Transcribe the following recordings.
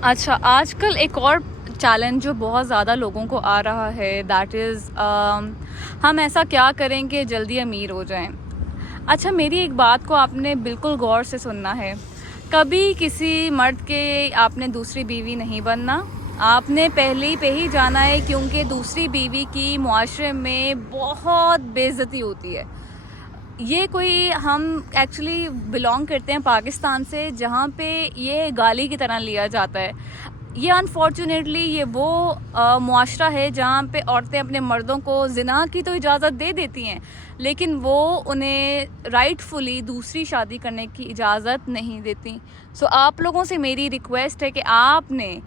اچھا، آج کل ایک اور چیلنج جو بہت زیادہ لوگوں کو آ رہا ہے دیٹ از ہم ایسا کیا کریں کہ جلدی امیر ہو جائیں. اچھا، میری ایک بات کو آپ نے بالکل غور سے سننا ہے. کبھی کسی مرد کے آپ نے دوسری بیوی نہیں بننا. آپ نے پہلے پہ ہی جانا ہے، کیونکہ دوسری بیوی کی معاشرے میں بہت بے عزتی ہوتی ہے. یہ کوئی ہم ایکچولی بلانگ کرتے ہیں پاکستان سے، جہاں پہ یہ گالی کی طرح لیا جاتا ہے. یہ انفارچونیٹلی یہ وہ معاشرہ ہے جہاں پہ عورتیں اپنے مردوں کو زنا کی تو اجازت دے دیتی ہیں، لیکن وہ انہیں رائٹ فلی دوسری شادی کرنے کی اجازت نہیں دیتی. سو آپ لوگوں سے میری ریکویسٹ ہے کہ آپ نے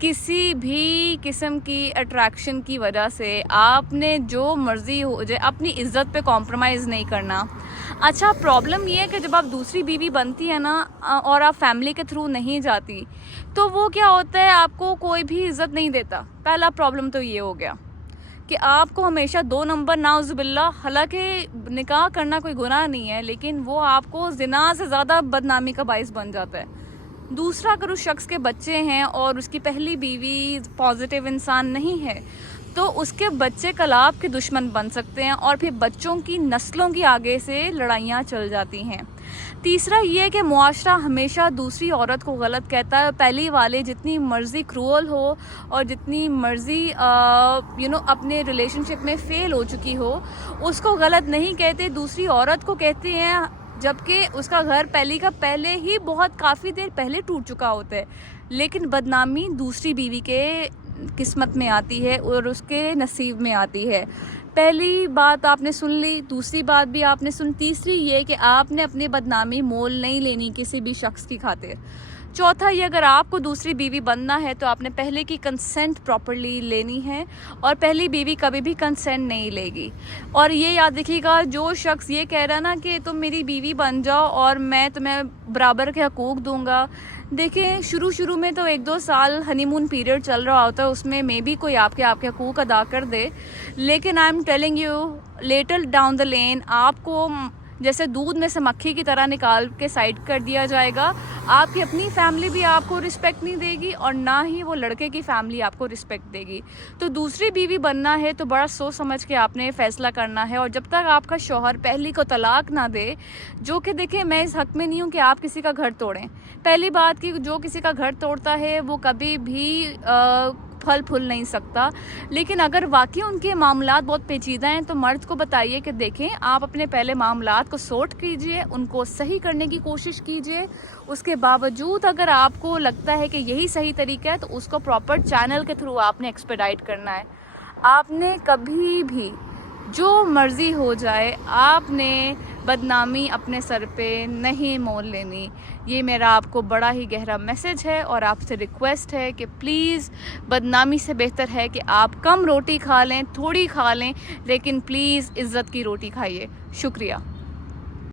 کسی بھی قسم کی اٹریکشن کی وجہ سے آپ نے جو مرضی ہو جائے اپنی عزت پہ کمپرومائز نہیں کرنا. اچھا، پرابلم یہ ہے کہ جب آپ دوسری بیوی بنتی ہے نا اور آپ فیملی کے تھرو نہیں جاتی، تو وہ کیا ہوتا ہے، آپ کو کوئی بھی عزت نہیں دیتا. پہلا پرابلم تو یہ ہو گیا کہ آپ کو ہمیشہ 2 نمبر، نعوذ باللہ، حالانکہ نکاح کرنا کوئی گناہ نہیں ہے، لیکن وہ آپ کو زنا سے زیادہ بدنامی کا باعث بن جاتا ہے. دوسرا، اگر اس شخص کے بچے ہیں اور اس کی پہلی بیوی پازیٹیو انسان نہیں ہے، تو اس کے بچے کل آپ کے دشمن بن سکتے ہیں، اور پھر بچوں کی نسلوں کی آگے سے لڑائیاں چل جاتی ہیں. تیسرا یہ ہے کہ معاشرہ ہمیشہ دوسری عورت کو غلط کہتا ہے. پہلی والے جتنی مرضی کرول ہو اور جتنی مرضی اپنے ریلیشن شپ میں فیل ہو چکی ہو، اس کو غلط نہیں کہتے، دوسری عورت کو کہتے ہیں، جبکہ اس کا گھر پہلی کا پہلے ہی بہت کافی دیر پہلے ٹوٹ چکا ہوتا ہے. لیکن بدنامی دوسری بیوی کے قسمت میں آتی ہے اور اس کے نصیب میں آتی ہے. پہلی بات آپ نے سن لی، دوسری بات بھی آپ نے سن، تیسری یہ کہ آپ نے اپنی بدنامی مول نہیں لینی کسی بھی شخص کی خاطر. چوتھا یہ، اگر آپ کو دوسری بیوی بننا ہے تو آپ نے پہلے کی کنسنٹ پراپرلی لینی ہے، اور پہلی بیوی کبھی بھی کنسنٹ نہیں لے گی. اور یہ یاد رکھیے گا، جو شخص یہ کہہ رہا نا کہ تم میری بیوی بن جاؤ اور میں تمہیں برابر کے حقوق دوں گا، دیکھیں شروع میں تو 1-2 سال ہنی مون پیریڈ چل رہا ہوتا ہے، اس میں بھی کوئی آپ کے حقوق ادا کر دے، لیکن I am telling you little down the lane آپ کو جیسے دودھ میں سے مکھی کی طرح نکال کے سائڈ کر دیا جائے گا. آپ کی اپنی فیملی بھی آپ کو رسپیکٹ نہیں دے گی، اور نہ ہی وہ لڑکے کی فیملی آپ کو رسپیکٹ دے گی. تو دوسری بیوی بننا ہے تو بڑا سوچ سمجھ کے آپ نے فیصلہ کرنا ہے. اور جب تک آپ کا شوہر پہلی کو طلاق نہ دے، جو کہ دیکھیں میں اس حق میں نہیں ہوں کہ آپ کسی کا گھر توڑیں. پہلی بات کہ جو کسی کا گھر توڑتا ہے وہ کبھی بھی پھل پھول نہیں سکتا. لیکن اگر واقعی ان کے معاملات بہت پیچیدہ ہیں تو مرد کو بتائیے کہ دیکھیں آپ اپنے پہلے معاملات کو سورٹ کیجئے، ان کو صحیح کرنے کی کوشش کیجئے. اس کے باوجود اگر آپ کو لگتا ہے کہ یہی صحیح طریقہ ہے تو اس کو پراپر چینل کے تھرو آپ نے ایکسپیڈائٹ کرنا ہے. آپ نے کبھی بھی جو مرضی ہو جائے آپ نے بدنامی اپنے سر پہ نہیں مول لینی. یہ میرا آپ کو بڑا ہی گہرا میسج ہے، اور آپ سے ریکویسٹ ہے کہ پلیز بدنامی سے بہتر ہے کہ آپ کم روٹی کھا لیں، تھوڑی کھا لیں، لیکن پلیز عزت کی روٹی کھائیے. شکریہ.